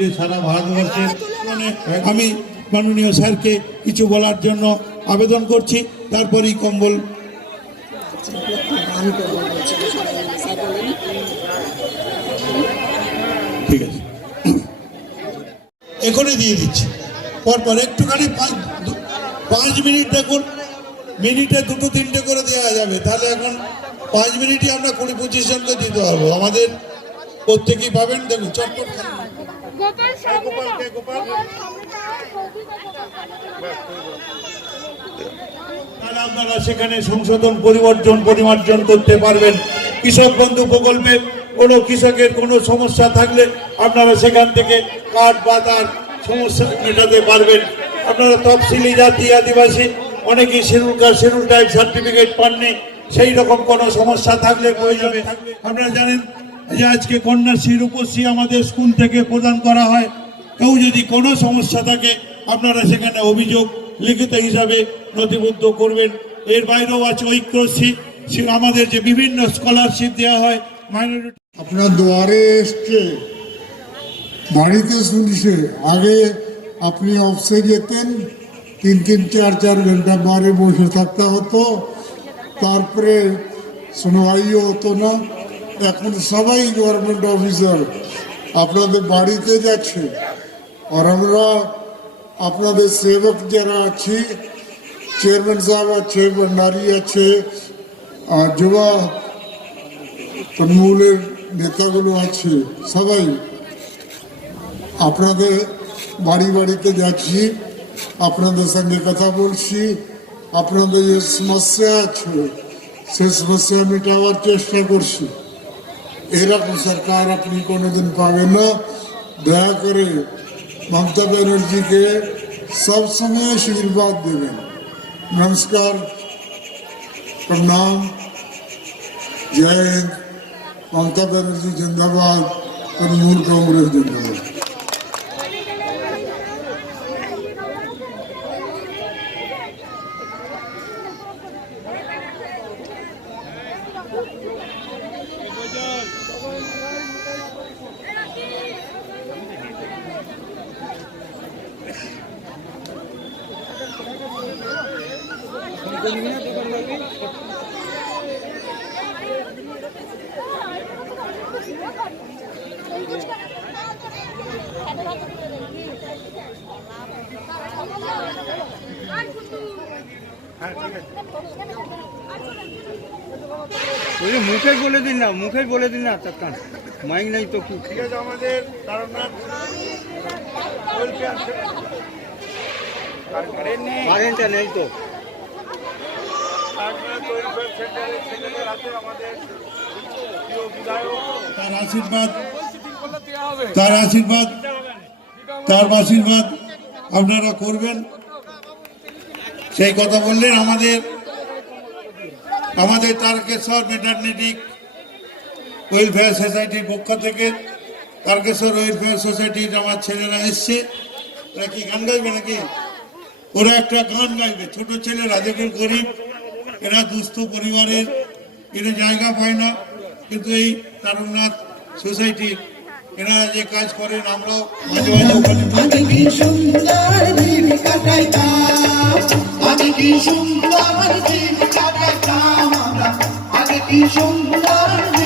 জুড়ে সারা ভারতবর্ষের মানে আমি মাননীয় স্যারকে কিছু বলার জন্য আবেদন করছি। তারপরেই কম্বল ঠিক আছে। এখনই দিয়ে দিচ্ছি। পরপর একটুখানি পাঁচ পাঁচ মিনিট দেখুন। মিনিটে দুটো তিনটে করে দেওয়া যাবে। তাহলে এখন পাঁচ মিনিটই আমরা কুড়ি পঁচিশ জনকে দিতে পারব। আমাদের প্রত্যেকেই পাবেন। দেখুন চটপট আপনারা সেখানে সংশোধন পরিবর্তন পরিমার্জন করতে পারবেন। কৃষক বন্ধু প্রকল্পে কোনো কৃষকের কোনো সমস্যা থাকলে আপনারা সেখান থেকে কাঠ বা তার সমস্যা মেটাতে পারবেন। আপনারা তফসিলি জাতি আদিবাসী অনেকেই schedule caste schedule type certificate পাননি। সেই রকম কোনো সমস্যা থাকলে প্রয়োজনে। আপনারা জানেন যে আজকে কন্যাশ্রী রূপশ্রী আমাদের স্কুল থেকে প্রদান করা হয়। কেউ যদি কোনো সমস্যা থাকে, আপনারা সেখানে অভিযোগ লিখিত হিসাবে নথিবদ্ধ করবেন। এর বাইরেও আছে ঐক্যশ্রী। আমাদের যে বিভিন্ন স্কলারশিপ দেওয়া হয় মাইনরিটি আপনার দুয়ারে এসছে, বাড়িতে শুনছে। আগে আপনি অফিসে যেতেন, তিন তিন, চার চার ঘণ্টা বাইরে বসে থাকতে হতো। তারপরে শুনবাইও হতো না। এখন সবাই গভর্নমেন্ট অফিসার আপনাদের বাড়িতে যাচ্ছে। আর আমরা আপনাদের সেবক যারা আছি চেয়ারম্যান সাহেব আছে ভণ্ডারি আছে, আর যুবা তৃণমূলের নেতাগুলো আছে, সবাই। আপনাদের বাড়ি বাড়িতে যাচ্ছি, আপনাদের সঙ্গে কথা বলছি, আপনাদের যে সমস্যা আছে, সে সমস্যা মেটাবার চেষ্টা করছি। इरक सरकार अपनी को दिन पावे न, दया करे, ममता बनर्जी के सब समय आशीर्वाद देवे। नमस्कार, प्रणाम। जय हिंद, ममता बनर्जी जिंदाबाद, तृणमूल कांग्रेस जिंदाबाद। মুখে বলে দিন না মুখে বলে দিন না চাকান মাইক নাই তো কি? ঠিক আছে আমাদের তারনাথ কারেন্টটা নেই তো। তার আশীর্বাদ তার আশীর্বাদ তার আশীর্বাদ আপনারা করবেন। সেই কথা বললেন আমাদের আমাদের তারকেশ্বর মেটার্নিটি ওয়েলফেয়ার সোসাইটির পক্ষ থেকে। তারকেশ্বর ওয়েলফেয়ার সোসাইটির আমার ছেলেরা এসছে। ওরা কি গান গাইবে নাকি? ওরা একটা গান গাইবে। ছোট ছেলেরা দেখুন গরিব। এরা দুস্থ পরিবারের এরা জায়গা পায় না। কিন্তু এই তারুণনাথ সোসাইটির এরা যে কাজ করেন আমরাও মাঝে মাঝে ওখানে সুন্দর